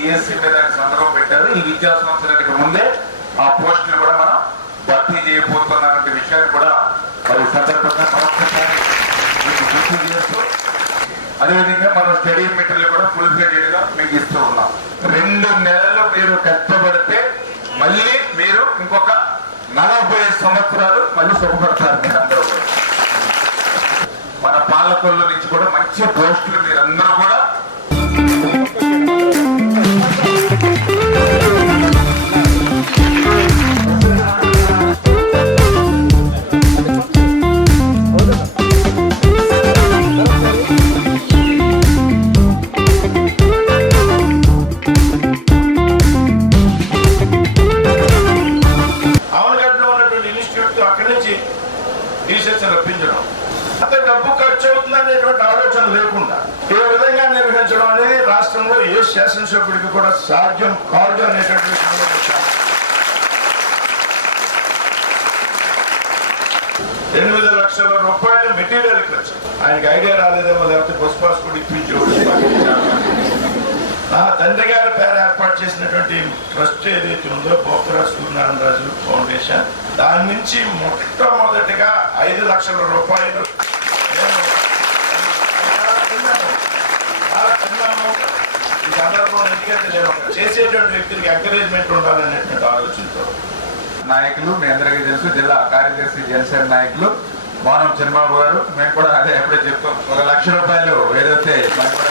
DSC మీద సందర్భం పెట్టారు. ఈ విద్యా సంవత్సరానికి ముందే ఆ పోస్టులు కూడా మనం భర్తీ చేయబోతున్నారనే విషయాన్ని కూడా మరి సందర్భంగా మరొకసారి గుర్తు చేస్తూ, అదేవిధంగా మనం స్టడీ మెటీరియల్ కూడా ఫుల్ ఫ్లెడ్జెడ్ గా మీకు ఇస్తూ ఉన్నాం. 2 నెలలు మీరు కష్టపడితే మళ్ళీ మీరు ఇంకొక 40 సంవత్సరాలు మళ్ళీ సుఖపడతారు. మీరందరూ కూడా మన పాలకొల్లు నుంచి కూడా మంచి పోస్టులు మీరందరూ కూడా రప్పించడం, అంత డబ్బు ఖర్చు అవుతుందనేటువంటి ఆలోచన లేకుండా ఏ విధంగా నిర్వహించడం అనేది రాష్ట్రంలో ఏ శాసనసభ్యుడికి కూడా సాధ్యం కాదు అనేటువంటి 8 లక్షల రూపాయలు మెటీరియల్ ఖర్చు. ఆయనకి ఐడియా రాలేదేమో, లేకపోతే బస్ పాస్ కూడా ఇప్పించేవాడు. నా తండ్రి గారి పేరు ఏర్పాటు చేసినటువంటి ట్రస్ట్ ఏదైతే ఉందో పోకరా సూర్యనారాయణరాజు ఫౌండేషన్, దాని నుంచి మొట్టమొదటిగా 5 లక్షల రూపాయలు ఈ సందర్భంలో ఎందుకంటే నేను చేసేటువంటి వ్యక్తికి ఎంకరేజ్మెంట్ ఉండాలనేటువంటి ఆలోచనతో నాయకులు, మీ అందరికీ తెలుసు, జిల్లా కార్యదర్శి జనసేన నాయకులు మోనం చంద్రబాబు గారు, మేము కూడా అదే ఎప్పుడే చెప్తాం, 1 లక్ష రూపాయలు ఏదైతే మనకు కూడా